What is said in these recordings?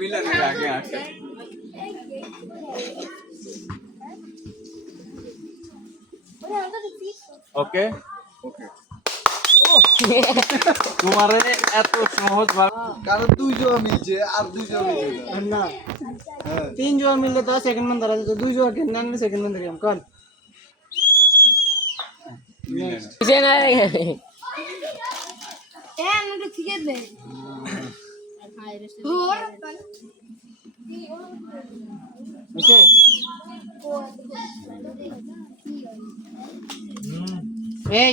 মিলানের আগে আসে ওকে ওকে তোমার এত সহজ কারণ দুই জোয়া মিলছে আর দুই জোয়া মিলছে না। না হ্যাঁ তিন জোয়া মিললে তো সেকেন্ড মান ধরা যেত। দুই জোয়া কিনে। আনলে সেকেন্ড মান ধরিয়াম কল মিলে না বুঝছে এই।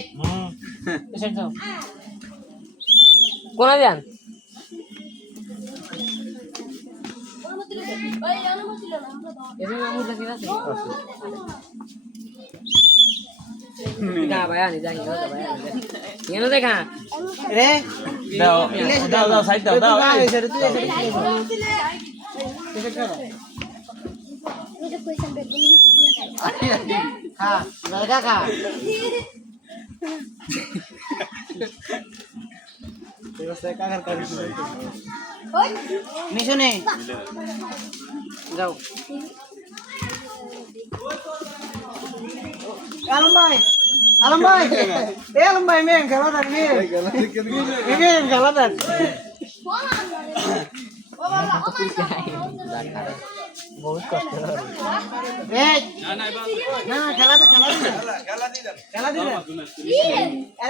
পেশেন্ট যাও কোনা যান? দেখা ভাই আনি যাই এখানে দেখা। রে। দাও দাও দাও সাইড দাও দাও কাকার কাজ মিশনে যাও। আলম ভাই আলম ভাই এ আলম ভাই মেন খেলা মেন মেন খেলা থাক বহুত কষ্ট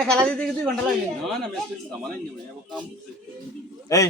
খেলা দিতে কি দুই ঘণ্টা এই